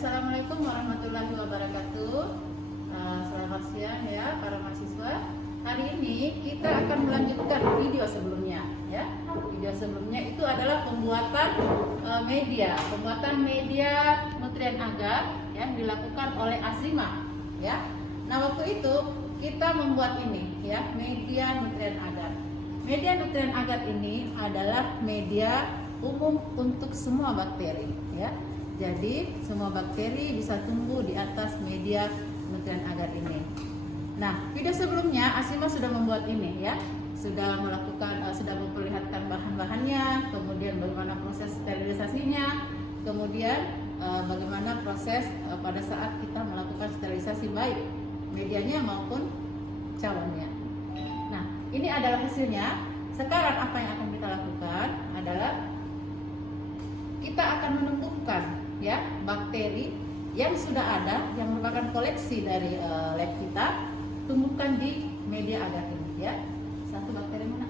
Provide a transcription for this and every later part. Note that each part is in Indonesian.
Assalamualaikum warahmatullahi wabarakatuh. Selamat siang ya para mahasiswa. Hari ini kita akan melanjutkan video sebelumnya ya. Video sebelumnya itu adalah pembuatan media nutrien agar yang dilakukan oleh Asima ya. Nah, waktu itu kita membuat ini ya, media nutrien agar. Media nutrien agar ini adalah media umum untuk semua bakteri ya. Jadi semua bakteri bisa tumbuh di atas media nutrien agar ini. Nah, video sebelumnya Asima sudah membuat ini ya, sudah memperlihatkan bahan-bahannya, kemudian bagaimana proses sterilisasinya, kemudian bagaimana proses pada saat kita melakukan sterilisasi baik medianya maupun cawannya. Nah, ini adalah hasilnya. Sekarang apa yang akan kita lakukan adalah kita akan menumbuhkan ya bakteri yang sudah ada, yang merupakan koleksi dari lab kita, tumbuhkan di media agar ini ya. Satu bakteri mana?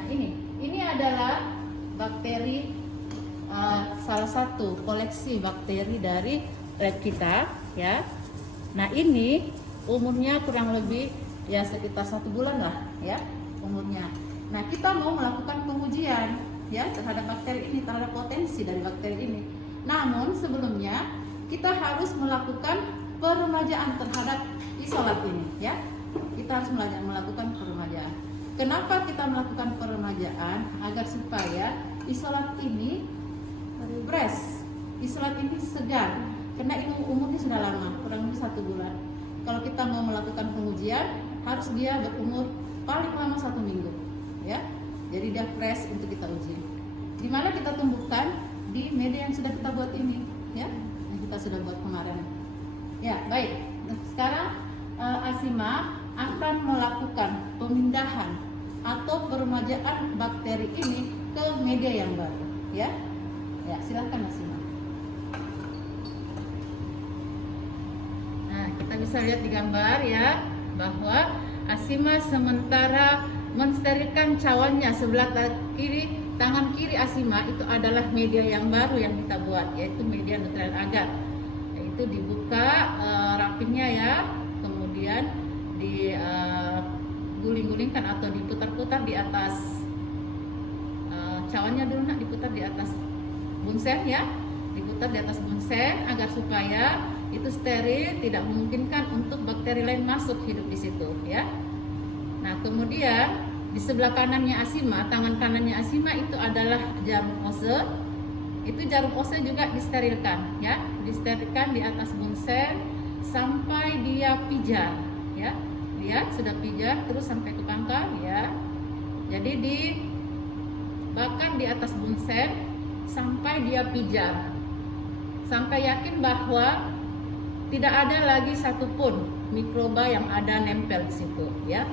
Nah, ini adalah bakteri, salah satu koleksi bakteri dari lab kita ya. Nah, ini umurnya kurang lebih ya sekitar 1 bulan lah ya umurnya. Nah, kita mau melakukan pengujian ya terhadap bakteri ini, terhadap potensi dari bakteri ini. Namun sebelumnya kita harus melakukan peremajaan terhadap isolat ini ya. Kita harus melakukan peremajaan. Kenapa kita melakukan peremajaan? Agar supaya isolat ini fresh, isolat ini segar. Karena ini umurnya sudah lama, kurang lebih 1 bulan. Kalau kita mau melakukan pengujian, harus dia berumur paling lama 1 minggu ya. Jadi dia fresh untuk kita uji. Di mana kita tumbuhkan di media yang sudah kita buat ini, ya, yang kita sudah buat kemarin. Ya, baik. Nah, sekarang Asima akan melakukan pemindahan atau peremajaan bakteri ini ke media yang baru, ya. Ya, silakan Asima. Nah, kita bisa lihat di gambar ya bahwa Asima sementara mensterilkan cawannya sebelah kiri, tangan kiri Asima itu adalah media yang baru yang kita buat, yaitu media nutrien agar. Itu dibuka rapinnya ya, kemudian diguling-gulingkan atau diputar-putar di atas cawannya dulu, nak diputar di atas bunsen ya, diputar di atas bunsen agar supaya itu steril, tidak memungkinkan untuk bakteri lain masuk hidup di situ ya. Nah, kemudian di sebelah kanannya Asima, tangan kanannya Asima itu adalah jarum ose. Itu jarum ose juga disterilkan ya, disterilkan di atas bunsen sampai dia pijar ya. Lihat sudah pijar terus sampai ke pangkal ya. Jadi dibakar di atas bunsen sampai dia pijar, sampai yakin bahwa tidak ada lagi satupun mikroba yang ada nempel di situ ya.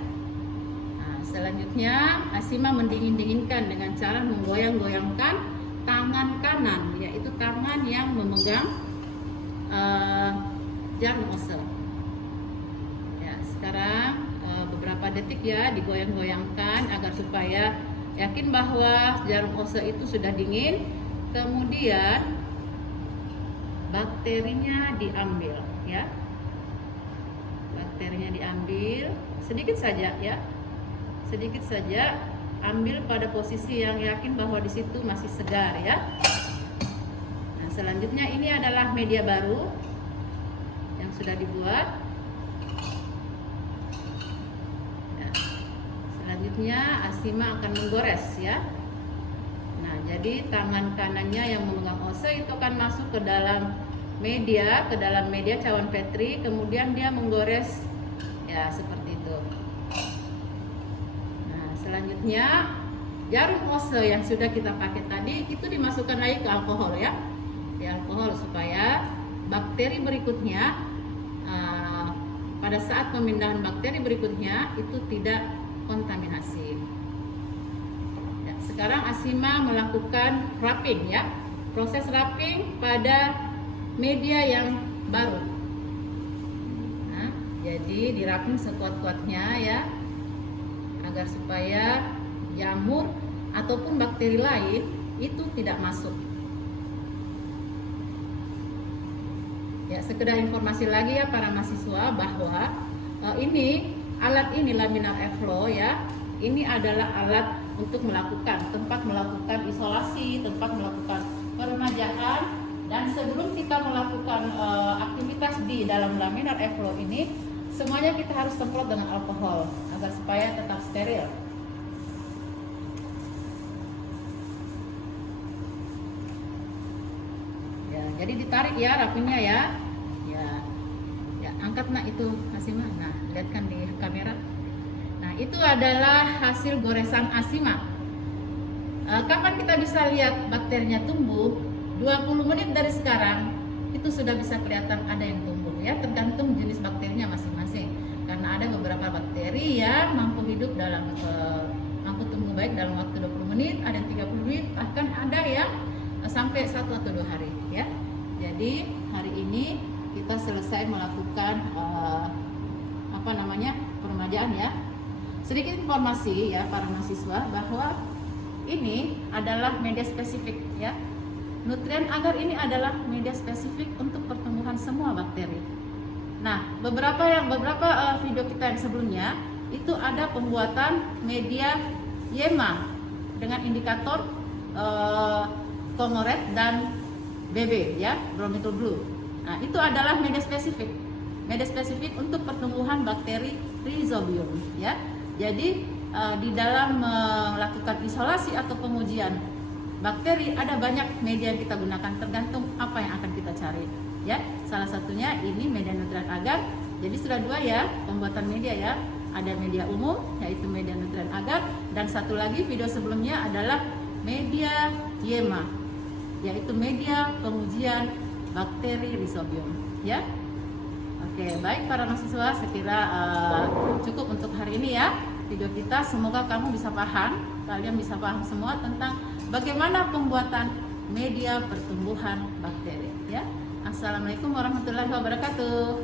Selanjutnya Asima mendingin-dinginkan dengan cara menggoyang-goyangkan tangan kanan, yaitu tangan yang memegang jarum ose. Ya, sekarang beberapa detik ya digoyang-goyangkan agar supaya yakin bahwa jarum ose itu sudah dingin. Kemudian bakterinya diambil ya. Bakterinya diambil sedikit saja ya. Sedikit saja, ambil pada posisi yang yakin bahwa di situ masih segar ya. Nah, selanjutnya ini adalah media baru yang sudah dibuat. Ya. Selanjutnya Asima akan menggores ya. Nah, jadi tangan kanannya yang memegang ose itu akan masuk ke dalam media, cawan Petri, kemudian dia menggores ya seperti itu. Selanjutnya jarum ose yang sudah kita pakai tadi itu dimasukkan lagi ke alkohol ya, di alkohol supaya bakteri berikutnya pada saat pemindahan bakteri berikutnya itu tidak kontaminasi. Ya, sekarang Asima melakukan wrapping ya, proses wrapping pada media yang baru. Nah, jadi di wrapping sekuat-kuatnya ya, agar supaya jamur ataupun bakteri lain itu tidak masuk. Ya, sekedar informasi lagi ya para mahasiswa bahwa alat ini laminar airflow ya, ini adalah alat untuk tempat melakukan isolasi, tempat melakukan peremajaan, dan sebelum kita melakukan aktivitas di dalam laminar airflow ini, semuanya kita harus semprot dengan alkohol agar supaya tetap steril. Ya, jadi ditarik ya rapinya ya. Ya, angkat nak itu Asima. Nah, lihatkan di kamera. Nah, itu adalah hasil goresan Asima. Kapan kita bisa lihat bakterinya tumbuh? 20 menit dari sekarang itu sudah bisa kelihatan ada yang tumbuh ya, tergantung jenis bakterinya masing-masing. Karena ada beberapa bakteri yang mampu hidup mampu tumbuh baik dalam waktu 20 menit, ada yang 30 menit, bahkan ada yang sampai 1 atau 2 hari ya. Jadi hari ini kita selesai melakukan peremajaan ya. Sedikit informasi ya para mahasiswa bahwa ini adalah media spesifik ya. Nutrien agar ini adalah media spesifik untuk pertumbuhan semua bakteri. Nah, beberapa video kita yang sebelumnya itu ada pembuatan media YEMA dengan indikator Comoret dan BB ya, bromomethyl blue. Nah, itu adalah media spesifik untuk pertumbuhan bakteri Rhizobium ya. Jadi di dalam melakukan isolasi atau pengujian bakteri ada banyak media yang kita gunakan, tergantung apa yang akan kita cari ya. Salah satunya ini media nutrien agar. Jadi sudah 2 ya pembuatan media ya. Ada media umum yaitu media nutrien agar, dan satu lagi video sebelumnya adalah media YEMA yaitu media pengujian bakteri Rhizobium ya. Oke, baik para mahasiswa, sekira cukup untuk hari ini ya video kita. Semoga kalian bisa paham semua tentang bagaimana pembuatan media pertumbuhan bakteri ya. Assalamualaikum warahmatullahi wabarakatuh.